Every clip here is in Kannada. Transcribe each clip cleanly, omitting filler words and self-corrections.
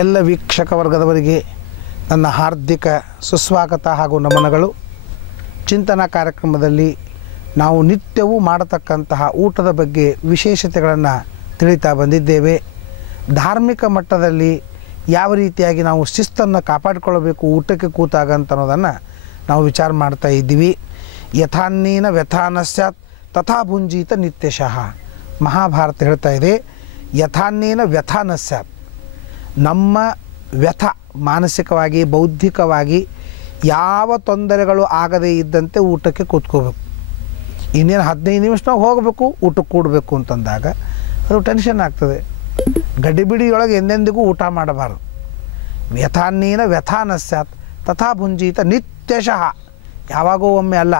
ಎಲ್ಲ ವೀಕ್ಷಕ ವರ್ಗದವರಿಗೆ ನನ್ನ ಹಾರ್ದಿಕ ಸುಸ್ವಾಗತ ಹಾಗೂ ನಮನಗಳು. ಚಿಂತನಾ ಕಾರ್ಯಕ್ರಮದಲ್ಲಿ ನಾವು ನಿತ್ಯವೂ ಮಾಡತಕ್ಕಂತಹ ಊಟದ ಬಗ್ಗೆ ವಿಶೇಷತೆಗಳನ್ನು ತಿಳಿತಾ ಬಂದಿದ್ದೇವೆ. ಧಾರ್ಮಿಕ ಮಟ್ಟದಲ್ಲಿ ಯಾವ ರೀತಿಯಾಗಿ ನಾವು ಶಿಸ್ತನ್ನು ಕಾಪಾಡಿಕೊಳ್ಳಬೇಕು ಊಟಕ್ಕೆ ಕೂತಾಗ ಅಂತ ಅನ್ನೋದನ್ನು ನಾವು ವಿಚಾರ ಮಾಡ್ತಾ ಇದ್ದೀವಿ. ಯಥಾನ್ನೀನ ವ್ಯಥಾನ ಸ್ಯಾತ್ ತಥಾ ಭುಂಜೀತ ನಿತ್ಯಶಃ. ಮಹಾಭಾರತ ಹೇಳ್ತಾ ಇದೆ, ಯಥಾನ್ನೀನ ವ್ಯಥಾನ ಸ್ಯಾತ್. ನಮ್ಮ ವ್ಯಥ ಮಾನಸಿಕವಾಗಿ ಬೌದ್ಧಿಕವಾಗಿ ಯಾವ ತೊಂದರೆಗಳು ಆಗದೇ ಇದ್ದಂತೆ ಊಟಕ್ಕೆ ಕೂತ್ಕೋಬೇಕು. ಇನ್ನೇನು 15 ನಿಮಿಷ ನಾವು ಹೋಗಬೇಕು ಊಟಕ್ಕೆ ಕೂಡಬೇಕು ಅಂತಂದಾಗ ಅದು ಟೆನ್ಷನ್ ಆಗ್ತದೆ. ಗಡಿಬಿಡಿಯೊಳಗೆ ಎಂದೆಂದಿಗೂ ಊಟ ಮಾಡಬಾರ್ದು. ವ್ಯಥಾನ್ನೀನ ವ್ಯಥಾನ ಸ್ಯಾತ್ ತಥಾ ಭುಂಜೀತ ನಿತ್ಯಶಃ. ಯಾವಾಗೋ ಒಮ್ಮೆ ಅಲ್ಲ,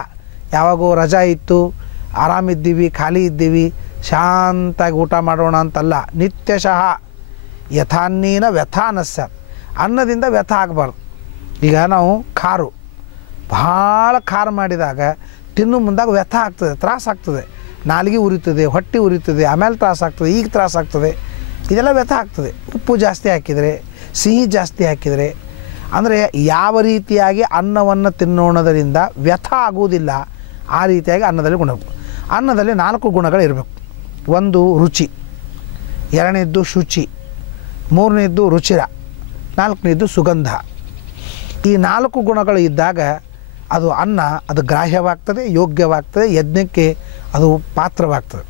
ಯಾವಾಗೋ ರಜಾ ಇತ್ತು, ಆರಾಮಿದ್ದೀವಿ, ಖಾಲಿ ಇದ್ದೀವಿ, ಶಾಂತಾಗಿ ಊಟ ಮಾಡೋಣ ಅಂತಲ್ಲ. ನಿತ್ಯಶಃ ಯಥಾನ್ನೀನ ವ್ಯಥಾನ ಸ್ಯಾತ್. ಅನ್ನದಿಂದ ವ್ಯಥ ಆಗಬಾರ್ದು. ಈಗ ನಾವು ಭಾಳ ಖಾರ ಮಾಡಿದಾಗ ತಿನ್ನು ಮುಂದಾಗ ವ್ಯಥ ಆಗ್ತದೆ, ತ್ರಾಸಾಗ್ತದೆ. ನಾಲಿಗೆ ಉರಿತದೆ, ಹೊಟ್ಟೆ ಉರಿತದೆ, ಆಮೇಲೆ ತ್ರಾಸಾಗ್ತದೆ, ಈಗ ತ್ರಾಸಾಗ್ತದೆ. ಇದೆಲ್ಲ ವ್ಯಥ ಆಗ್ತದೆ. ಉಪ್ಪು ಜಾಸ್ತಿ ಹಾಕಿದರೆ, ಸಿಹಿ ಜಾಸ್ತಿ ಹಾಕಿದರೆ, ಅಂದರೆ ಯಾವ ರೀತಿಯಾಗಿ ಅನ್ನವನ್ನು ತಿನ್ನೋಣದರಿಂದ ವ್ಯಥ ಆಗುವುದಿಲ್ಲ ಆ ರೀತಿಯಾಗಿ ಅನ್ನದಲ್ಲಿ ಗುಣ. ಅನ್ನದಲ್ಲಿ 4 ಗುಣಗಳು ಇರಬೇಕು. 1 ರುಚಿ, 2ನೇದ್ದು ಶುಚಿ, 3ನೇದ್ದು ರುಚಿರ, 4ನೇದ್ದು ಸುಗಂಧ. ಈ 4 ಗುಣಗಳು ಇದ್ದಾಗ ಅದು ಅನ್ನ ಅದು ಗ್ರಾಹ್ಯವಾಗ್ತದೆ, ಯೋಗ್ಯವಾಗ್ತದೆ, ಯಜ್ಞಕ್ಕೆ ಅದು ಪಾತ್ರವಾಗ್ತದೆ.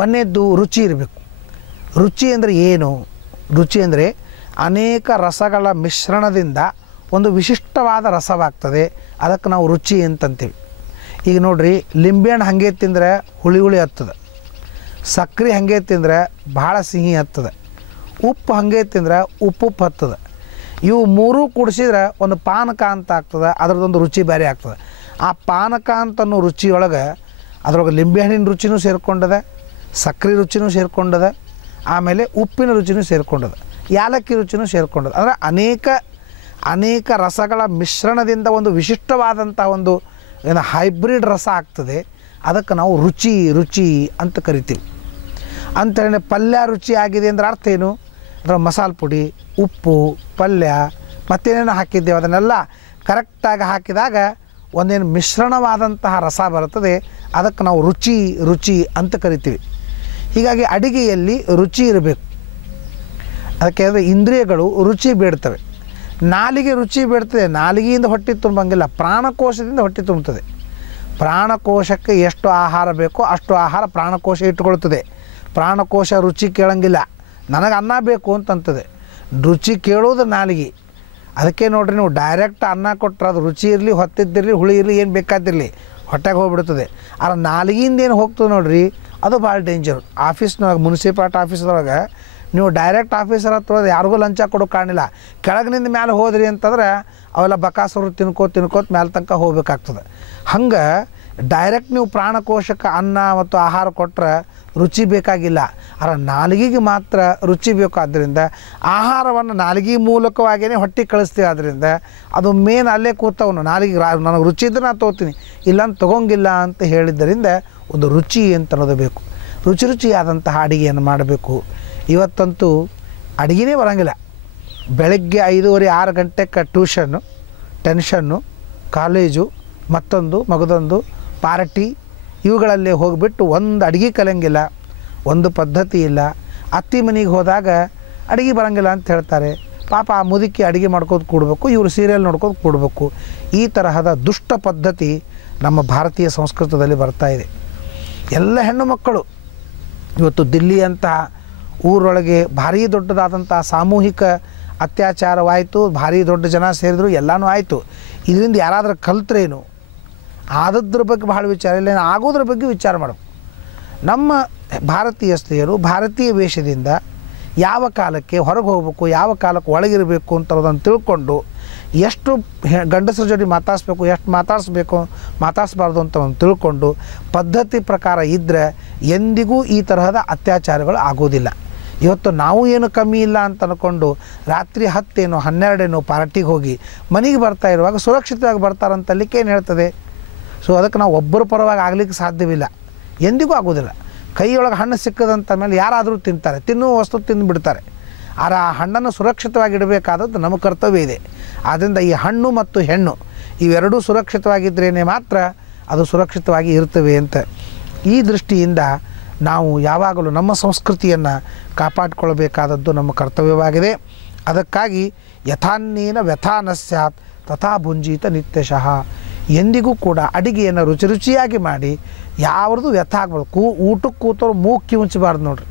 1ನೇದ್ದು ರುಚಿ ಇರಬೇಕು. ರುಚಿ ಅಂದರೆ ಏನು? ರುಚಿ ಅಂದರೆ ಅನೇಕ ರಸಗಳ ಮಿಶ್ರಣದಿಂದ ಒಂದು ವಿಶಿಷ್ಟವಾದ ರಸವಾಗ್ತದೆ. ಅದಕ್ಕೆ ನಾವು ರುಚಿ ಅಂತಂತೀವಿ. ಈಗ ನೋಡ್ರಿ, ಲಿಂಬೆಹಣ್ಣು ಹಾಗೆ ತಿಂದರೆ ಹುಳಿ ಹತ್ತದ, ಸಕ್ಕರೆ ಹಾಗೆ ತಿಂದರೆ ಭಾಳ ಸಿಹಿ ಹತ್ತದ, ಉಪ್ಪು ಹಾಗೆ ತಿಂದರೆ ಉಪ್ಪು ಹತ್ತದ. ಇವು 3 ಕೂಡಿಸಿದ್ರೆ ಒಂದು ಪಾನಕ ಅಂತ ಆಗ್ತದೆ. ಅದರದ್ದೊಂದು ರುಚಿ ಬೇರೆ ಆಗ್ತದೆ. ಆ ಪಾನಕ ಅಂತನೋ ರುಚಿಯೊಳಗೆ ಅದರೊಳಗೆ ಲಿಂಬೆಹಣ್ಣಿನ ರುಚಿನೂ ಸೇರಿಕೊಂಡದ, ಸಕ್ಕರೆ ರುಚಿನೂ ಸೇರಿಕೊಂಡದ, ಆಮೇಲೆ ಉಪ್ಪಿನ ರುಚಿನೂ ಸೇರಿಕೊಂಡದ, ಯಾಲಕ್ಕಿ ರುಚಿನೂ ಸೇರಿಕೊಂಡದ. ಅಂದರೆ ಅನೇಕ ರಸಗಳ ಮಿಶ್ರಣದಿಂದ ಒಂದು ವಿಶಿಷ್ಟವಾದಂಥ ಒಂದು ಏನು ಹೈಬ್ರಿಡ್ ರಸ ಆಗ್ತದೆ. ಅದಕ್ಕೆ ನಾವು ರುಚಿ ಅಂತ ಕರಿತೀವಿ. ಅಂಥೇಳಿ ಪಲ್ಯ ರುಚಿ ಆಗಿದೆ ಅಂದರೆ ಅರ್ಥ ಏನು? ಅದರ ಮಸಾಲೆ ಪುಡಿ, ಉಪ್ಪು, ಪಲ್ಯ ಮತ್ತೇನೇನು ಹಾಕಿದ್ದೇವೆ ಅದನ್ನೆಲ್ಲ ಕರೆಕ್ಟಾಗಿ ಹಾಕಿದಾಗ ಒಂದೇನು ಮಿಶ್ರಣವಾದಂತಹ ರಸ ಬರುತ್ತದೆ. ಅದಕ್ಕೆ ನಾವು ರುಚಿ ಅಂತ ಕರಿತೀವಿ. ಹೀಗಾಗಿ ಅಡಿಗೆಯಲ್ಲಿ ರುಚಿ ಇರಬೇಕು. ಅದಕ್ಕೆ ಅಂದರೆ ಇಂದ್ರಿಯಗಳು ರುಚಿ ಬೇಡ್ತವೆ. ನಾಲಿಗೆ ರುಚಿ ಬೇಡ್ತದೆ. ನಾಲಿಗೆಯಿಂದ ಹೊಟ್ಟೆ ತುಂಬಂಗಿಲ್ಲ, ಪ್ರಾಣಕೋಶದಿಂದ ಹೊಟ್ಟೆ ತುಂಬುತ್ತದೆ. ಪ್ರಾಣಕೋಶಕ್ಕೆ ಎಷ್ಟು ಆಹಾರ ಬೇಕೋ ಅಷ್ಟು ಆಹಾರ ಪ್ರಾಣಕೋಶ ಇಟ್ಟುಕೊಳ್ತದೆ. ಪ್ರಾಣಕೋಶ ರುಚಿ ಕೇಳಂಗಿಲ್ಲ. ನನಗೆ ಅನ್ನ ಬೇಕು ಅಂತಂತದೆ. ರುಚಿ ಕೇಳೋದು ನಾಲಿಗೆ. ಅದಕ್ಕೆ ನೋಡ್ರಿ, ನೀವು ಡೈರೆಕ್ಟ್ ಅನ್ನ ಕೊಟ್ಟರೆ ಅದು ರುಚಿ ಇರಲಿ, ಹೊತ್ತಿದ್ದಿರಲಿ, ಹುಳಿ ಇರಲಿ, ಏನು ಬೇಕಾದಿರಲಿ ಹೊಟ್ಟೆಗೆ ಹೋಗ್ಬಿಡ್ತದೆ. ಆದ್ರೆ ನಾಲಿಗೆಯಿಂದ ಏನು ಹೋಗ್ತದೆ ನೋಡ್ರಿ, ಅದು ಭಾಳ ಡೇಂಜರ್. ಆಫೀಸ್ನೊಳಗೆ, ಮುನ್ಸಿಪಾಲ್ಟಿ ಆಫೀಸ್ದೊಳಗೆ ನೀವು ಡೈರೆಕ್ಟ್ ಆಫೀಸರ್ ಹತ್ರ ಯಾರಿಗೂ ಲಂಚ ಕೊಡೋಕೆ ಕಾಣಿಲ್ಲ. ಕೆಳಗಿನಿಂದ ಮೇಲೆ ಹೋದ್ರಿ ಅಂತಂದ್ರೆ ಅವೆಲ್ಲ ಬಕಾಸರು ತಿನ್ಕೋತ ಮೇಲೆ ತನಕ ಹೋಗ್ಬೇಕಾಗ್ತದೆ. ಹಂಗೆ ಡೈರೆಕ್ಟ್ ನೀವು ಪ್ರಾಣಕೋಶಕ್ಕೆ ಅನ್ನ ಮತ್ತು ಆಹಾರ ಕೊಟ್ಟರೆ ರುಚಿ ಬೇಕಾಗಿಲ್ಲ. ಆದರೆ ನಾಲಿಗೆಗೆ ಮಾತ್ರ ರುಚಿ ಬೇಕು. ಆದ್ದರಿಂದ ಆಹಾರವನ್ನು ನಾಲಿಗೆ ಮೂಲಕವಾಗಿಯೇ ಹೊಟ್ಟೆ ಕಳಿಸ್ತೀವಿ. ಆದ್ದರಿಂದ ಅದು ಮೇನ್ ಅಲ್ಲೇ ಕೂತವನು ನಾಲಿಗೆ. ನನಗೆ ರುಚಿ ಇದ್ರೆ ನಾನು ತೊಗೋತೀನಿ, ಇಲ್ಲಾಂತ ತೊಗೊಂಗಿಲ್ಲ ಅಂತ ಹೇಳಿದ್ದರಿಂದ ಒಂದು ರುಚಿ ಅಂತ ಅನ್ನೋದು ಬೇಕು. ರುಚಿಯಾದಂತಹ ಅಡುಗೆಯನ್ನು ಮಾಡಬೇಕು. ಇವತ್ತಂತೂ ಅಡುಗೆನೇ ಬರೋಂಗಿಲ್ಲ. ಬೆಳಗ್ಗೆ 5:30-6 ಗಂಟೆಗೆ ಟ್ಯೂಷನ್ನು, ಟೆನ್ಷನ್ನು, ಕಾಲೇಜು, ಮಗದೊಂದು ಪಾರ್ಟಿ, ಇವುಗಳಲ್ಲೇ ಹೋಗಿಬಿಟ್ಟು ಒಂದು ಅಡುಗೆ ಕಲಿಯಂಗಿಲ್ಲ, ಒಂದು ಪದ್ಧತಿ ಇಲ್ಲ. ಅತ್ತಿ ಮನೆಗೆ ಹೋದಾಗ ಅಡುಗೆ ಬರೋಂಗಿಲ್ಲ ಅಂತ ಹೇಳ್ತಾರೆ. ಪಾಪ ಆ ಮುದುಕಿ ಅಡುಗೆ ಮಾಡ್ಕೋದು ಕೂಡಬೇಕು, ಇವರು ಸೀರಿಯಲ್ ನೋಡ್ಕೋದು ಕೂಡಬೇಕು. ಈ ತರಹದ ದುಷ್ಟ ಪದ್ಧತಿ ನಮ್ಮ ಭಾರತೀಯ ಸಂಸ್ಕೃತದಲ್ಲಿ ಬರ್ತಾ ಇದೆ. ಎಲ್ಲ ಹೆಣ್ಣು ಮಕ್ಕಳು ಇವತ್ತು ದಿಲ್ಲಿ ಅಂತ ಊರೊಳಗೆ ಭಾರೀ ದೊಡ್ಡದಾದಂಥ ಸಾಮೂಹಿಕ ಅತ್ಯಾಚಾರವಾಯಿತು. ಭಾರೀ ದೊಡ್ಡ ಜನ ಸೇರಿದ್ರು, ಎಲ್ಲನೂ ಆಯಿತು. ಇದರಿಂದ ಯಾರಾದರೂ ಕಲ್ತ್ರೇನು? ಆದದ್ರ ಬಗ್ಗೆ ಭಾಳ ವಿಚಾರ ಇಲ್ಲ, ಆಗೋದ್ರ ಬಗ್ಗೆ ವಿಚಾರ ಮಾಡಬೇಕು. ನಮ್ಮ ಭಾರತೀಯ ಸ್ತ್ರೀಯರು ಭಾರತೀಯ ವೇಷದಿಂದ ಯಾವ ಕಾಲಕ್ಕೆ ಹೊರಗೆ ಹೋಗಬೇಕು, ಯಾವ ಕಾಲಕ್ಕೆ ಒಳಗಿರಬೇಕು ಅಂತದನ್ನು ತಿಳ್ಕೊಂಡು ಎಷ್ಟು ಗಂಡಸರ ಜೊತೆ ಮಾತಾಡಿಸ್ಬೇಕು, ಎಷ್ಟು ಮಾತಾಡಿಸ್ಬಾರ್ದು ಅಂತ ತಿಳ್ಕೊಂಡು ಪದ್ಧತಿ ಪ್ರಕಾರ ಇದ್ದರೆ ಎಂದಿಗೂ ಈ ತರಹದ ಅತ್ಯಾಚಾರಗಳು ಆಗೋದಿಲ್ಲ. ಇವತ್ತು ನಾವು ಏನು ಕಮ್ಮಿ ಇಲ್ಲ ಅಂತ ಅಂದ್ಕೊಂಡು ರಾತ್ರಿ 10 12 ಪಾರ್ಟಿಗೆ ಹೋಗಿ ಮನೆಗೆ ಬರ್ತಾ ಇರುವಾಗ ಸುರಕ್ಷಿತವಾಗಿ ಬರ್ತಾರಂತಲ್ಲಿಕ್ಕೆ ಏನು ಹೇಳ್ತದೆ? ಸೊ ಅದಕ್ಕೆ ನಾವು ಒಬ್ಬರ ಪರವಾಗಿ ಆಗಲಿಕ್ಕೆ ಸಾಧ್ಯವಿಲ್ಲ, ಎಂದಿಗೂ ಆಗೋದಿಲ್ಲ. ಕೈಯೊಳಗೆ ಹಣ್ಣು ಸಿಕ್ಕದಂತ ಮೇಲೆ ಯಾರಾದರೂ ತಿಂತಾರೆ, ತಿನ್ನುವ ವಸ್ತು ತಿಂದುಬಿಡ್ತಾರೆ. ಆದರೆ ಆ ಹಣ್ಣನ್ನು ಸುರಕ್ಷಿತವಾಗಿ ಇಡಬೇಕಾದದ್ದು ನಮ್ಮ ಕರ್ತವ್ಯ ಇದೆ. ಆದ್ದರಿಂದ ಈ ಹಣ್ಣು ಮತ್ತು ಹೆಣ್ಣು ಇವೆರಡೂ ಸುರಕ್ಷಿತವಾಗಿದ್ದರೇ ಮಾತ್ರ ಅದು ಸುರಕ್ಷಿತವಾಗಿ ಇರ್ತವೆ ಅಂತ ಈ ದೃಷ್ಟಿಯಿಂದ ನಾವು ಯಾವಾಗಲೂ ನಮ್ಮ ಸಂಸ್ಕೃತಿಯನ್ನು ಕಾಪಾಡಿಕೊಳ್ಳಬೇಕಾದದ್ದು ನಮ್ಮ ಕರ್ತವ್ಯವಾಗಿದೆ. ಅದಕ್ಕಾಗಿ ಯಥಾನ್ನೇನ ವ್ಯಥಾ ನ ಸ್ಯಾತ್ ತಥಾ ಭುಂಜೀತ ನಿತ್ಯಶಃ. ಎಂದಿಗೂ ಕೂಡ ಅಡಿಗೆಯನ್ನು ರುಚಿ ರುಚಿಯಾಗಿ ಮಾಡಿ ಯಾವ್ದು ವ್ಯಥ ಆಗಬಾರ್ದು. ಊಟಕ್ಕೆ ಕೂತವ್ರು ಮೂಗು ಕಿವುಚಬಾರ್ದು ನೋಡ್ರಿ,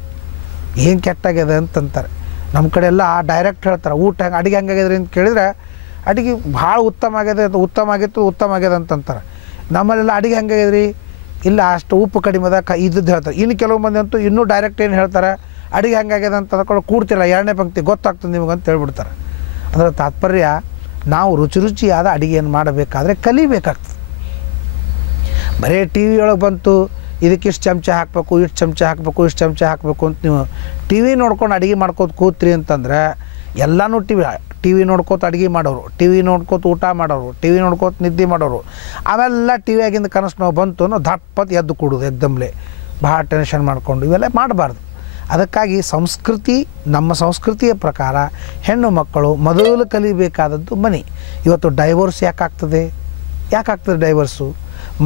ಏನು ಕೆಟ್ಟಾಗ್ಯದ ಅಂತಂತಾರೆ. ನಮ್ಮ ಕಡೆ ಎಲ್ಲ ಡೈರೆಕ್ಟ್ ಹೇಳ್ತಾರೆ ಊಟ ಹೆಂಗೆ ಅಡುಗೆ ಹೆಂಗಾಗ್ಯದ್ರಿ ಅಂತ ಕೇಳಿದ್ರೆ ಅಡುಗೆ ಭಾಳ ಉತ್ತಮ ಆಗ್ಯದ ಉತ್ತಮ ಆಗ್ಯದ ಅಂತಂತಾರೆ. ನಮ್ಮಲ್ಲೆಲ್ಲ ಅಡುಗೆ ಹೆಂಗಾಗ್ಯದ್ರಿ, ಇಲ್ಲ ಅಷ್ಟು ಉಪ್ಪು ಕಡಿಮೆ ಅದ ಇದ್ದದ್ದು ಹೇಳ್ತಾರೆ. ಇನ್ನು ಕೆಲವು ಮಂದಿ ಅಂತೂ ಇನ್ನೂ ಡೈರೆಕ್ಟ್ ಏನು ಹೇಳ್ತಾರೆ, ಅಡುಗೆ ಹೆಂಗಾಗ್ಯದ ಅಂತ ಅಂದ್ಕೊಂಡು ಕೂಡ್ತಿಲ್ಲ ಎರಡನೇ ಪಂಕ್ತಿ ಗೊತ್ತಾಗ್ತದೆ ನಿಮಗೆ ಅಂತ ಹೇಳ್ಬಿಡ್ತಾರೆ. ಅದರ ತಾತ್ಪರ್ಯ ನಾವು ರುಚಿಯಾದ ಅಡುಗೆಯನ್ನು ಮಾಡಬೇಕಾದ್ರೆ ಕಲಿಬೇಕಾಗ್ತದೆ. ಬರೀ ಟಿ ವಿ ಒಳಗೆ ಬಂತು ಇದಕ್ಕೆ ಇಷ್ಟು ಚಮಚ ಹಾಕಬೇಕು, ಇಷ್ಟು ಚಮಚ ಹಾಕಬೇಕು, ಇಷ್ಟು ಚಮಚ ಹಾಕಬೇಕು ಅಂತ ನೀವು ಟಿ ವಿ ನೋಡ್ಕೊಂಡು ಅಡುಗೆ ಮಾಡ್ಕೋತ ಕೂತ್ರಿ ಅಂತಂದ್ರೆ ಎಲ್ಲನೂ ಟಿ ವಿ ನೋಡ್ಕೋತ ಅಡುಗೆ ಮಾಡೋರು, ಟಿ ವಿ ನೋಡ್ಕೋತ ಊಟ ಮಾಡೋರು, ಟಿ ವಿ ನೋಡ್ಕೋತ ನಿದ್ದೆ ಮಾಡೋರು. ಅವೆಲ್ಲ ಟಿ ವಿ ಆಗಿಂದ ಕನಸು ನಾವು ಬಂತು ಅನ್ನೋ ದಪ್ಪತ್ತು ಎದ್ದು ಕೊಡೋದು ಎಕ್ದಮ್ಲೆ ಭಾಳ ಟೆನ್ಷನ್ ಮಾಡಿಕೊಂಡು ಇವೆಲ್ಲ ಮಾಡಬಾರ್ದು. ಅದಕ್ಕಾಗಿ ನಮ್ಮ ಸಂಸ್ಕೃತಿಯ ಪ್ರಕಾರ ಹೆಣ್ಣು ಮಕ್ಕಳು ಮೊದಲು ಕಲಿಬೇಕಾದದ್ದು ಮನೆ. ಇವತ್ತು ಡೈವೋರ್ಸ್ ಯಾಕಾಗ್ತದೆ ಡೈವರ್ಸು?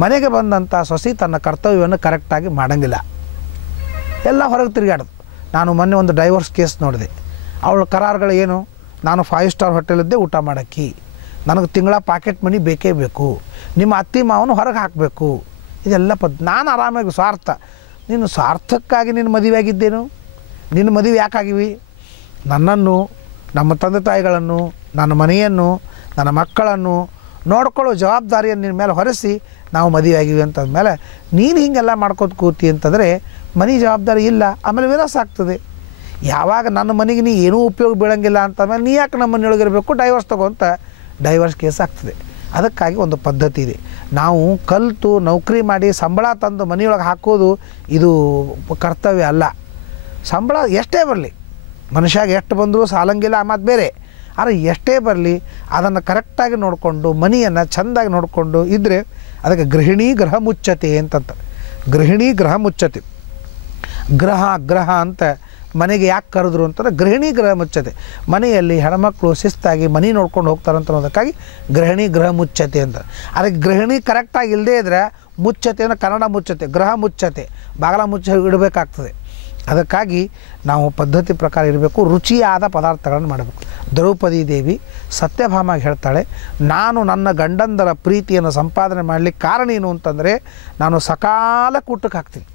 ಮನೆಗೆ ಬಂದಂಥ ಸೊಸೆ ತನ್ನ ಕರ್ತವ್ಯವನ್ನು ಕರೆಕ್ಟಾಗಿ ಮಾಡೋಂಗಿಲ್ಲ, ಎಲ್ಲ ಹೊರಗೆ ತಿರುಗಾಡೋದು. ನಾನು ಮೊನ್ನೆ ಒಂದು ಡೈವರ್ಸ್ ಕೇಸ್ ನೋಡಿದೆ. ಅವಳ ಕರಾರುಗಳು ಏನು, ನಾನು 5 ಸ್ಟಾರ್ ಹೋಟೆಲಿದ್ದೇ ಊಟ ಮಾಡೋಕ್ಕೆ, ನನಗೆ ತಿಂಗಳ ಪಾಕೆಟ್ ಮನಿ ಬೇಕೇ ಬೇಕು, ನಿಮ್ಮ ಅತ್ತಿ ಮಾವನು ಹೊರಗೆ ಹಾಕಬೇಕು, ಇದೆಲ್ಲ ನಾನು ಆರಾಮಾಗಿ ನೀನು ಸ್ವಾರ್ಥಕ್ಕಾಗಿ ನಿನ್ನ ಮದುವೆ ಆಗಿದ್ದೇನು? ನಿನ್ನ ಮದುವೆ ಯಾಕಾಗಿವಿ? ನನ್ನನ್ನು, ನಮ್ಮ ತಂದೆ ತಾಯಿಗಳನ್ನು, ನನ್ನ ಮನೆಯನ್ನು, ನನ್ನ ಮಕ್ಕಳನ್ನು ನೋಡ್ಕೊಳ್ಳೋ ಜವಾಬ್ದಾರಿಯನ್ನು ನಿನ್ನ ಮೇಲೆ ಹೊರಿಸಿ ನಾವು ಮದುವೆ ಆಗಿವಿ ಅಂತಂದಮೇಲೆ ನೀನು ಹೀಗೆಲ್ಲ ಮಾಡ್ಕೋತ ಕೂತಿ ಅಂತಂದರೆ ಮನೆ ಜವಾಬ್ದಾರಿ ಇಲ್ಲ, ಆಮೇಲೆ ವಿನಾಶ ಆಗ್ತದೆ. ಯಾವಾಗ ನನ್ನ ಮನೆಗೆ ನೀ ಏನೂ ಉಪಯೋಗ ಬೀಳಂಗಿಲ್ಲ ಅಂತಂದಮೇಲೆ ನೀ ಯಾಕೆ ನಮ್ಮ ಮನೆಯೊಳಗಿರಬೇಕು, ಡೈವರ್ಸ್ ತಗೋಂತ ಡೈವರ್ಸ್ ಕೇಸ್ ಆಗ್ತದೆ. ಅದಕ್ಕಾಗಿ ಒಂದು ಪದ್ಧತಿ ಇದೆ. ನಾವು ಕಲಿತು ನೌಕರಿ ಮಾಡಿ ಸಂಬಳ ತಂದು ಮನೆಯೊಳಗೆ ಹಾಕೋದು ಇದು ಕರ್ತವ್ಯ ಅಲ್ಲ. ಸಂಬಳ ಎಷ್ಟೇ ಬರಲಿ, ಮನುಷ್ಯಾಗ ಎಷ್ಟು ಬಂದರೂ ಸಾಲಂಗಿಲ್ಲ ಮತ್ತು ಬೇರೆ, ಆದರೆ ಎಷ್ಟೇ ಬರಲಿ ಅದನ್ನು ಕರೆಕ್ಟಾಗಿ ನೋಡಿಕೊಂಡು ಮನೆಯನ್ನು ಚೆಂದಾಗಿ ನೋಡಿಕೊಂಡು ಇದ್ದರೆ ಅದಕ್ಕೆ ಗೃಹಿಣಿ ಗೃಹ ಮುಚ್ಚತೆ ಅಂತಂತಾರೆ. ಗೃಹಿಣಿ ಗೃಹ ಮುಚ್ಚತೆ, ಗ್ರಹ ಅಂತ ಮನೆಗೆ ಯಾಕೆ ಕರೆದ್ರು ಅಂತಂದರೆ ಗೃಹಿಣಿ ಗೃಹ ಮುಚ್ಚತೆ. ಮನೆಯಲ್ಲಿ ಹೆಣ್ಮಕ್ಳು ಶಿಸ್ತಾಗಿ ಮನೆ ನೋಡ್ಕೊಂಡು ಹೋಗ್ತಾರಂತ ಅನ್ನೋದಕ್ಕಾಗಿ ಗೃಹಿಣಿ ಗೃಹ ಮುಚ್ಚತೆ ಅಂತ. ಅದಕ್ಕೆ ಗೃಹಿಣಿ ಕರೆಕ್ಟಾಗಿ ಇಲ್ಲದೇ ಇದ್ದರೆ ಮುಚ್ಚತೆ ಅಂದರೆ ಕನ್ನಡ ಮುಚ್ಚತೆ, ಗೃಹ ಮುಚ್ಚತೆ, ಬಾಗಿಲ ಮುಚ್ಚ ಇಡಬೇಕಾಗ್ತದೆ. ಅದಕ್ಕಾಗಿ ನಾವು ಪದ್ಧತಿ ಪ್ರಕಾರ ಇರಬೇಕು, ರುಚಿಯಾದ ಪದಾರ್ಥಗಳನ್ನು ಮಾಡಬೇಕು. ದ್ರೌಪದಿ ದೇವಿ ಸತ್ಯಭಾಮಾಗಿ ಹೇಳ್ತಾಳೆ, ನಾನು ನನ್ನ ಗಂಡಂದರ ಪ್ರೀತಿಯನ್ನು ಸಂಪಾದನೆ ಮಾಡಲಿಕ್ಕೆ ಕಾರಣ ಏನು ಅಂತಂದರೆ ನಾನು ಸಕಾಲ ಕೂಟಕ್ಕೆ ಹಾಕ್ತೀನಿ.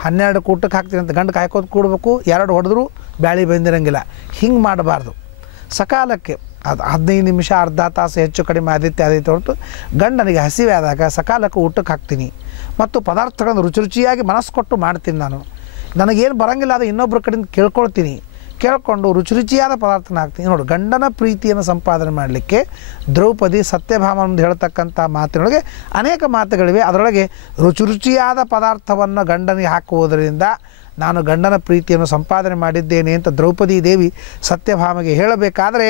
12 ಕೂಟಕ್ಕೆ ಹಾಕ್ತೀನಿ ಅಂತ ಗಂಡು ಕಾಯ್ಕೋದು ಕೂಡಬೇಕು, 2 ಹೊಡೆದ್ರು ಬ್ಯಾಳಿ ಬಂದಿರಂಗಿಲ್ಲ. ಹಿಂಗೆ ಮಾಡಬಾರ್ದು. ಸಕಾಲಕ್ಕೆ ಅದು 15 ನಿಮಿಷ ಅರ್ಧ ತಾಸು ಹೆಚ್ಚು ಕಡಿಮೆ ಆದಿತ್ಯ ಹೊರತು ಗಂಡನಿಗೆ ಹಸಿವೆ ಆದಾಗ ಸಕಾಲಕ್ಕೆ ಊಟಕ್ಕೆ ಹಾಕ್ತೀನಿ ಮತ್ತು ಪದಾರ್ಥಗಳನ್ನು ರುಚಿಯಾಗಿ ಮನಸ್ಸು ಕೊಟ್ಟು ಮಾಡ್ತೀನಿ. ನನಗೇನು ಬರೋಂಗಿಲ್ಲ ಅದು ಇನ್ನೊಬ್ಬರ ಕಡೆಯಿಂದ ಕೇಳ್ಕೊಂಡು ರುಚಿಯಾದ ಪದಾರ್ಥನ ಹಾಕ್ತೀನಿ. ನೋಡು, ಗಂಡನ ಪ್ರೀತಿಯನ್ನು ಸಂಪಾದನೆ ಮಾಡಲಿಕ್ಕೆ ದ್ರೌಪದಿ ಸತ್ಯಭಾಮಂದು ಹೇಳ್ತಕ್ಕಂಥ ಮಾತಿನೊಳಗೆ ಅನೇಕ ಮಾತುಗಳಿವೆ. ಅದರೊಳಗೆ ರುಚಿಯಾದ ಪದಾರ್ಥವನ್ನು ಗಂಡನಿಗೆ ಹಾಕುವುದರಿಂದ ನಾನು ಗಂಡನ ಪ್ರೀತಿಯನ್ನು ಸಂಪಾದನೆ ಮಾಡಿದ್ದೇನೆ ಅಂತ ದ್ರೌಪದಿ ದೇವಿ ಸತ್ಯಭಾಮಗೆ ಹೇಳಬೇಕಾದರೆ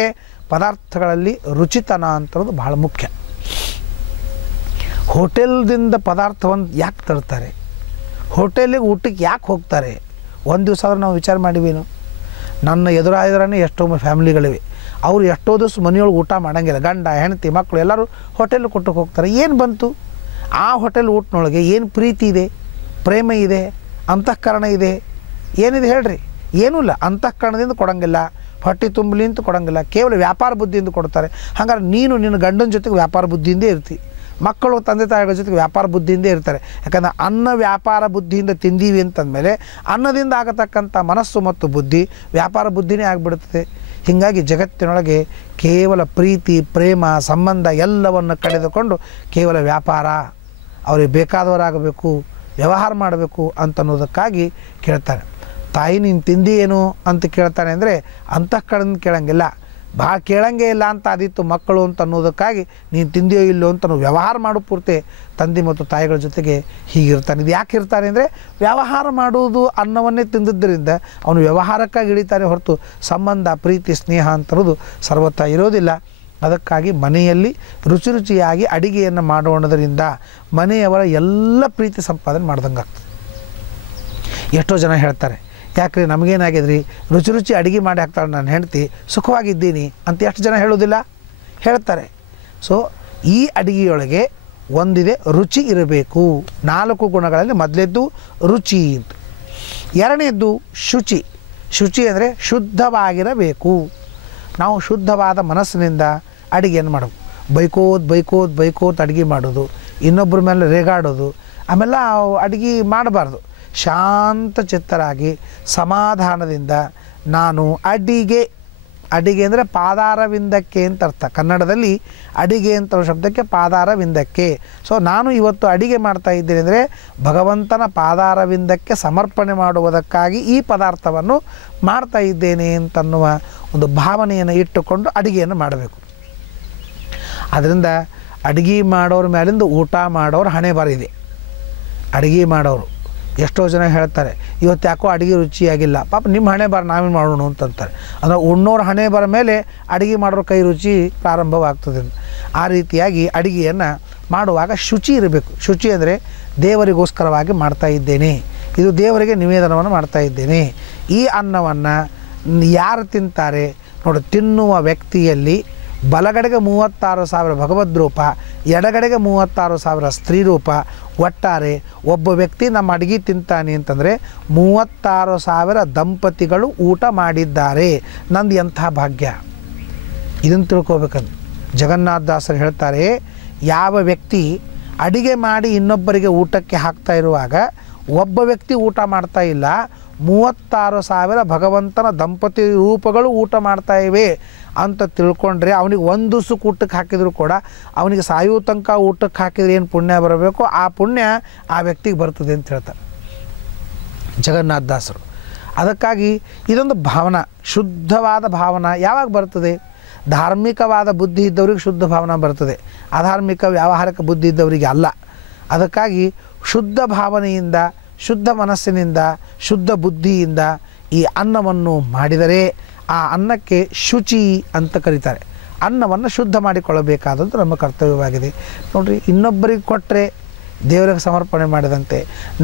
ಪದಾರ್ಥಗಳಲ್ಲಿ ರುಚಿತನ ಅಂತನ್ನೋದು ಬಹಳ ಮುಖ್ಯ. ಹೋಟೆಲ್ದಿಂದ ಪದಾರ್ಥವನ್ನು ಯಾಕೆ ತರ್ತಾರೆ, ಹೋಟೆಲಿಗೆ ಊಟಕ್ಕೆ ಯಾಕೆ ಹೋಗ್ತಾರೆ? ಒಂದು ದಿವಸ ಆದರೂ ನಾವು ವಿಚಾರ ಮಾಡಿವೇನು? ನನ್ನ ಎದುರಾದ್ರೇ ಎಷ್ಟೋ ಫ್ಯಾಮಿಲಿಗಳಿವೆ, ಅವರು ಎಷ್ಟೋ ದಿವಸ ಮನೆಯೊಳಗೆ ಊಟ ಮಾಡೋಂಗಿಲ್ಲ. ಗಂಡ ಹೆಂಡತಿ ಮಕ್ಕಳು ಎಲ್ಲರೂ ಹೋಟೆಲ್ ಊಟಕ್ಕೆ ಹೋಗ್ತಾರೆ. ಏನು ಬಂತು? ಆ ಹೋಟೆಲ್ ಊಟನೊಳಗೆ ಏನು ಪ್ರೀತಿ ಇದೆ, ಪ್ರೇಮ ಇದೆ, ಅಂತಃಕರಣ ಇದೆ, ಏನಿದೆ ಹೇಳ್ರಿ? ಏನೂ ಇಲ್ಲ. ಅಂತಃಕರಣದಿಂದ ಕೊಡೋಂಗಿಲ್ಲ, ಹೊಟ್ಟೆ ತುಂಬಲಿ ಅಂತ ಕೊಡೋಂಗಿಲ್ಲ, ಕೇವಲ ವ್ಯಾಪಾರ ಬುದ್ಧಿಯಿಂದ ಕೊಡ್ತಾರೆ. ಹಾಗಾದ್ರೆ ನೀನು ನಿನ್ನ ಗಂಡನ ಜೊತೆಗೆ ವ್ಯಾಪಾರ ಬುದ್ಧಿಯಿಂದೇ ಇರ್ತಿ, ಮಕ್ಕಳು ತಂದೆ ತಾಯಿಗಳ ಜೊತೆಗೆ ವ್ಯಾಪಾರ ಬುದ್ಧಿಯಿಂದೇ ಇರ್ತಾರೆ. ಯಾಕಂದರೆ ಅನ್ನ ವ್ಯಾಪಾರ ಬುದ್ಧಿಯಿಂದ ತಿಂದೀವಿ ಅಂತಂದಮೇಲೆ ಅನ್ನದಿಂದ ಆಗತಕ್ಕಂಥ ಮನಸ್ಸು ಮತ್ತು ಬುದ್ಧಿ ವ್ಯಾಪಾರ ಬುದ್ಧಿನೇ ಆಗಿಬಿಡುತ್ತದೆ. ಹೀಗಾಗಿ ಜಗತ್ತಿನೊಳಗೆ ಕೇವಲ ಪ್ರೀತಿ, ಪ್ರೇಮ, ಸಂಬಂಧ ಎಲ್ಲವನ್ನು ಕಳೆದುಕೊಂಡು ಕೇವಲ ವ್ಯಾಪಾರ, ಅವರಿಗೆ ಬೇಕಾದವರಾಗಬೇಕು, ವ್ಯವಹಾರ ಮಾಡಬೇಕು ಅಂತನ್ನೋದಕ್ಕಾಗಿ ಕೇಳ್ತಾರೆ. ತಾಯಿ ನೀನು ತಿಂದಿ ಏನು ಅಂತ ಕೇಳ್ತಾನೆ ಅಂದರೆ ಅಂತಃಕರಣ ಕೇಳಂಗಿಲ್ಲ, ಭಾಳ ಕೇಳಂಗೇ ಇಲ್ಲ ಅಂತ ಆದಿತ್ತು ಮಕ್ಕಳು ಅಂತ ಅನ್ನೋದಕ್ಕಾಗಿ ನೀನು ತಿಂದಿಯೋ ಇಲ್ಲೋ ಅಂತ ವ್ಯವಹಾರ ಮಾಡೋ ಪೂರ್ತಿ ತಂದೆ ಮತ್ತು ತಾಯಿಗಳ ಜೊತೆಗೆ ಹೀಗಿರ್ತಾನೆ. ಇದು ಯಾಕೆ ಇರ್ತಾನೆ ಅಂದರೆ ವ್ಯವಹಾರ ಮಾಡುವುದು ಅನ್ನವನ್ನೇ ತಿಂದಿದ್ದರಿಂದ ಅವನು ವ್ಯವಹಾರಕ್ಕಾಗಿ ಇಳಿತಾನೆ ಹೊರತು ಸಂಬಂಧ, ಪ್ರೀತಿ, ಸ್ನೇಹ ಅಂತನ್ನೋದು ಸರ್ವತಾ ಇರೋದಿಲ್ಲ. ಅದಕ್ಕಾಗಿ ಮನೆಯಲ್ಲಿ ರುಚಿಯಾಗಿ ಅಡಿಗೆಯನ್ನು ಮಾಡೋಣದರಿಂದ ಮನೆಯವರ ಎಲ್ಲ ಪ್ರೀತಿ ಸಂಪಾದನೆ ಮಾಡ್ದಂಗೆ ಆಗ್ತದೆ. ಎಷ್ಟೋ ಜನ ಹೇಳ್ತಾರೆ, ಯಾಕ್ರಿ ನಮಗೇನಾಗಿದ್ರಿ ರುಚಿ ರುಚಿ ಅಡುಗೆ ಮಾಡಿ ಹಾಕ್ತಾಳೆ ನನ್ನ ಹೆಂಡತಿ, ಸುಖವಾಗಿದ್ದೀನಿ ಅಂತ ಎಷ್ಟು ಜನ ಹೇಳೋದಿಲ್ಲ? ಹೇಳ್ತಾರೆ. ಸೊ ಈ ಅಡುಗೆಯೊಳಗೆ ಒಂದಿದೆ ರುಚಿ ಇರಬೇಕು. 4 ಗುಣಗಳಲ್ಲಿ ಮೊದಲೇದ್ದು ರುಚಿ ಅಂತ. ಎರಡನೇದ್ದು ಶುಚಿ. ಶುಚಿ ಅಂದರೆ ಶುದ್ಧವಾಗಿರಬೇಕು. ನಾವು ಶುದ್ಧವಾದ ಮನಸ್ಸಿನಿಂದ ಅಡುಗೆಯನ್ನು ಮಾಡಬೇಕು. ಬೈಕೋತ್ ಅಡುಗೆ ಮಾಡೋದು, ಇನ್ನೊಬ್ಬರ ಮೇಲೆ ರೇಗಾಡೋದು, ಆಮೇಲೆ ಅಡುಗೆ ಮಾಡಬಾರ್ದು. ಶಾಂತ ಚಿತ್ತರಾಗಿ ಸಮಾಧಾನದಿಂದ ನಾನು ಅಡಿಗೆ ಅಂದರೆ ಪಾದಾರವಿಂದಕ್ಕೆ ಅಂತ ಅರ್ಥ. ಕನ್ನಡದಲ್ಲಿ ಅಡಿಗೆ ಅಂತ ಶಬ್ದಕ್ಕೆ ಪಾದಾರವಿಂದಕ್ಕೆ. ಸೊ ನಾನು ಇವತ್ತು ಅಡಿಗೆ ಮಾಡ್ತಾ ಇದ್ದೇನೆ ಅಂದರೆ ಭಗವಂತನ ಪಾದಾರವಿಂದಕ್ಕೆ ಸಮರ್ಪಣೆ ಮಾಡುವುದಕ್ಕಾಗಿ ಈ ಪದಾರ್ಥವನ್ನು ಮಾಡ್ತಾ ಇದ್ದೇನೆ ಅಂತನ್ನುವ ಒಂದು ಭಾವನೆಯನ್ನು ಇಟ್ಟುಕೊಂಡು ಅಡಿಗೆಯನ್ನು ಮಾಡಬೇಕು. ಅದರಿಂದ ಅಡುಗೆ ಮಾಡೋರ ಮೇಲಿಂದ ಊಟ ಮಾಡೋರು ಹಣೆ ಬರಿದೆ. ಅಡುಗೆ ಮಾಡೋರು ಎಷ್ಟೋ ಜನ ಹೇಳ್ತಾರೆ, ಇವತ್ತು ಯಾಕೋ ಅಡುಗೆ ರುಚಿಯಾಗಿಲ್ಲ, ಪಾಪ ನಿಮ್ಮ ಹಣೆ ಬರ ನಾವೇನು ಮಾಡೋಣ ಅಂತಂತಾರೆ. ಅಂದರೆ ಉಣ್ಣೋರ ಹಣೆ ಬರ ಮೇಲೆ ಅಡುಗೆ ಮಾಡೋರ ಕೈ ರುಚಿ ಪ್ರಾರಂಭವಾಗ್ತದೆ. ಆ ರೀತಿಯಾಗಿ ಅಡುಗೆಯನ್ನು ಮಾಡುವಾಗ ಶುಚಿ ಇರಬೇಕು. ಶುಚಿ ಅಂದರೆ ದೇವರಿಗೋಸ್ಕರವಾಗಿ ಮಾಡ್ತಾ ಇದ್ದೇನೆ, ಇದು ದೇವರಿಗೆ ನಿವೇದನವನ್ನು ಮಾಡ್ತಾ ಇದ್ದೇನೆ. ಈ ಅನ್ನವನ್ನು ಯಾರು ತಿಂತಾರೆ ನೋಡಿ, ತಿನ್ನುವ ವ್ಯಕ್ತಿಯಲ್ಲಿ ಬಲಗಡೆಗೆ 36,000 ಭಗವದ್ರೂಪ, ಎಡಗಡೆಗೆ 36,000 ಸ್ತ್ರೀ ರೂಪ. ಒಟ್ಟಾರೆ ಒಬ್ಬ ವ್ಯಕ್ತಿ ನಮ್ಮ ಅಡುಗೆ ತಿಂತಾನೆ ಅಂತಂದರೆ 36,000 ದಂಪತಿಗಳು ಊಟ ಮಾಡಿದ್ದಾರೆ. ನಂದು ಎಂಥ ಭಾಗ್ಯ, ಇದನ್ನು ತಿಳ್ಕೊಬೇಕಂದು ಜಗನ್ನಾಥದಾಸರು ಹೇಳ್ತಾರೆ. ಯಾವ ವ್ಯಕ್ತಿ ಅಡುಗೆ ಮಾಡಿ ಇನ್ನೊಬ್ಬರಿಗೆ ಊಟಕ್ಕೆ ಹಾಕ್ತಾ ಇರುವಾಗ ಒಬ್ಬ ವ್ಯಕ್ತಿ ಊಟ ಮಾಡ್ತಾ ಇಲ್ಲ, 36,000 ಭಗವಂತನ ದಂಪತಿ ರೂಪಗಳು ಊಟ ಮಾಡ್ತಾ ಇವೆ ಅಂತ ತಿಳ್ಕೊಂಡ್ರೆ ಅವನಿಗೆ ಒಂದು ಸುಖ ಊಟಕ್ಕೆ ಹಾಕಿದರೂ ಕೂಡ ಅವನಿಗೆ ಸಾಯೋ ತನಕ ಊಟಕ್ಕೆ ಹಾಕಿದ್ರೆ ಏನು ಪುಣ್ಯ ಬರಬೇಕು, ಆ ಪುಣ್ಯ ಆ ವ್ಯಕ್ತಿಗೆ ಬರ್ತದೆ ಅಂತ ಹೇಳ್ತಾರೆ ಜಗನ್ನಾಥದಾಸರು. ಅದಕ್ಕಾಗಿ ಇದೊಂದು ಭಾವನಾ, ಶುದ್ಧವಾದ ಭಾವನಾ ಯಾವಾಗ ಬರ್ತದೆ? ಧಾರ್ಮಿಕವಾದ ಬುದ್ಧಿ ಇದ್ದವ್ರಿಗೆ ಶುದ್ಧ ಭಾವನಾ ಬರ್ತದೆ, ಅಧಾರ್ಮಿಕ ವ್ಯಾವಹಾರಿಕ ಬುದ್ಧಿ ಇದ್ದವರಿಗೆ ಅಲ್ಲ. ಅದಕ್ಕಾಗಿ ಶುದ್ಧ ಭಾವನೆಯಿಂದ, ಶುದ್ಧ ಮನಸ್ಸಿನಿಂದ, ಶುದ್ಧ ಬುದ್ಧಿಯಿಂದ ಈ ಅನ್ನವನ್ನು ಮಾಡಿದರೆ ಆ ಅನ್ನಕ್ಕೆ ಶುಚಿ ಅಂತ ಕರೀತಾರೆ. ಅನ್ನವನ್ನು ಶುದ್ಧ ಮಾಡಿಕೊಳ್ಳಬೇಕಾದಂಥ ನಮ್ಮ ಕರ್ತವ್ಯವಾಗಿದೆ. ನೋಡಿರಿ, ಇನ್ನೊಬ್ಬರಿಗೆ ಕೊಟ್ಟರೆ ದೇವರಿಗೆ ಸಮರ್ಪಣೆ ಮಾಡಿದಂತೆ.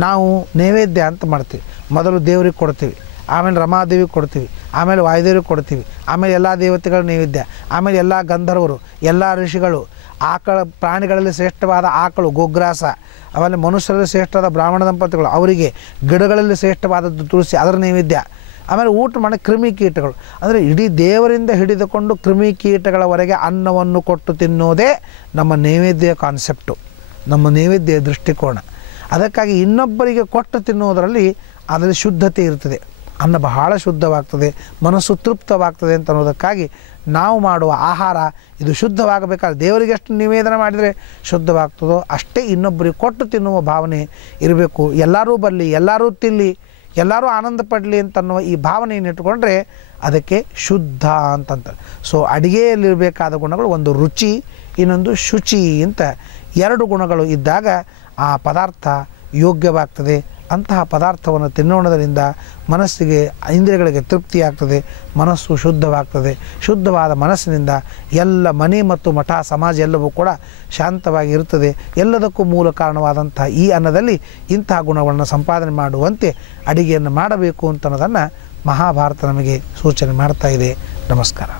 ನಾವು ನೈವೇದ್ಯ ಅಂತ ಮಾಡ್ತೀವಿ. ಮೊದಲು ದೇವರಿಗೆ ಕೊಡ್ತೀವಿ, ಆಮೇಲೆ ರಮಾದೇವಿಗೆ ಕೊಡ್ತೀವಿ, ಆಮೇಲೆ ವಾಯುದೇವರಿಗೆ ಕೊಡ್ತೀವಿ, ಆಮೇಲೆ ಎಲ್ಲ ದೇವತೆಗಳ ನೈವೇದ್ಯ, ಆಮೇಲೆ ಎಲ್ಲ ಗಂಧರ್ವರು, ಎಲ್ಲ ಋಷಿಗಳು, ಪ್ರಾಣಿಗಳಲ್ಲಿ ಶ್ರೇಷ್ಠವಾದ ಆಕಳು ಗೋಗ್ರಾಸ, ಆಮೇಲೆ ಮನುಷ್ಯರಲ್ಲಿ ಶ್ರೇಷ್ಠವಾದ ಬ್ರಾಹ್ಮಣ ದಂಪತಿಗಳು ಅವರಿಗೆ, ಗಿಡಗಳಲ್ಲಿ ಶ್ರೇಷ್ಠವಾದದ್ದು ತುಳಸಿ ಅದರ ನೈವೇದ್ಯ, ಆಮೇಲೆ ಊಟ ಮಾಡಿ ಕ್ರಿಮಿಕೀಟಗಳು. ಅಂದರೆ ಇಡೀ ದೇವರಿಂದ ಹಿಡಿದುಕೊಂಡು ಕ್ರಿಮಿಕೀಟಗಳವರೆಗೆ ಅನ್ನವನ್ನು ಕೊಟ್ಟು ತಿನ್ನೋದೇ ನಮ್ಮ ನೈವೇದ್ಯ ಕಾನ್ಸೆಪ್ಟು, ನಮ್ಮ ನೈವೇದ್ಯ ದೃಷ್ಟಿಕೋನ. ಅದಕ್ಕಾಗಿ ಇನ್ನೊಬ್ಬರಿಗೆ ಕೊಟ್ಟು ತಿನ್ನುವುದರಲ್ಲಿ ಅದರಲ್ಲಿ ಶುದ್ಧತೆ ಇರ್ತದೆ, ಅನ್ನ ಬಹಳ ಶುದ್ಧವಾಗ್ತದೆ, ಮನಸ್ಸು ತೃಪ್ತವಾಗ್ತದೆ ಅಂತ ಅನ್ನೋದಕ್ಕಾಗಿ ನಾವು ಮಾಡುವ ಆಹಾರ ಇದು ಶುದ್ಧವಾಗಬೇಕಾದ್ರೆ ದೇವರಿಗೆ ಎಷ್ಟು ನಿವೇದನೆ ಮಾಡಿದರೆ ಶುದ್ಧವಾಗ್ತದೋ ಅಷ್ಟೇ ಇನ್ನೊಬ್ಬರಿಗೆ ಕೊಟ್ಟು ತಿನ್ನುವ ಭಾವನೆ ಇರಬೇಕು. ಎಲ್ಲರೂ ಬರಲಿ, ಎಲ್ಲರೂ ತಿನ್ನಲಿ, ಎಲ್ಲರೂ ಆನಂದ ಪಡಲಿ ಅಂತನ್ನುವ ಈ ಭಾವನೆಯನ್ನು ಇಟ್ಟುಕೊಂಡ್ರೆ ಅದಕ್ಕೆ ಶುದ್ಧ ಅಂತಂತಾರೆ. ಸೊ ಅಡುಗೆಯಲ್ಲಿರಬೇಕಾದ ಗುಣಗಳು ಒಂದು ರುಚಿ, ಇನ್ನೊಂದು ಶುಚಿ ಅಂತ 2 ಗುಣಗಳು ಇದ್ದಾಗ ಆ ಪದಾರ್ಥ ಯೋಗ್ಯವಾಗ್ತದೆ. ಅಂತಹ ಪದಾರ್ಥವನ್ನು ತಿನ್ನೋಣದರಿಂದ ಮನಸ್ಸಿಗೆ, ಇಂದ್ರಿಯಗಳಿಗೆ ತೃಪ್ತಿ ಆಗ್ತದೆ, ಮನಸ್ಸು ಶುದ್ಧವಾಗ್ತದೆ. ಶುದ್ಧವಾದ ಮನಸ್ಸಿನಿಂದ ಎಲ್ಲ ಮನೆ ಮತ್ತು ಮಠ ಸಮಾಜ ಎಲ್ಲವೂ ಕೂಡ ಶಾಂತವಾಗಿ ಇರುತ್ತದೆ. ಎಲ್ಲದಕ್ಕೂ ಮೂಲ ಕಾರಣವಾದಂಥ ಈ ಅನ್ನದಲ್ಲಿ ಇಂತಹ ಗುಣಗಳನ್ನು ಸಂಪಾದನೆ ಮಾಡುವಂತೆ ಅಡಿಗೆಯನ್ನು ಮಾಡಬೇಕು ಅಂತ ಅನ್ನೋದನ್ನು ಮಹಾಭಾರತ ನಮಗೆ ಸೂಚನೆ ಮಾಡ್ತಾ ಇದೆ. ನಮಸ್ಕಾರ.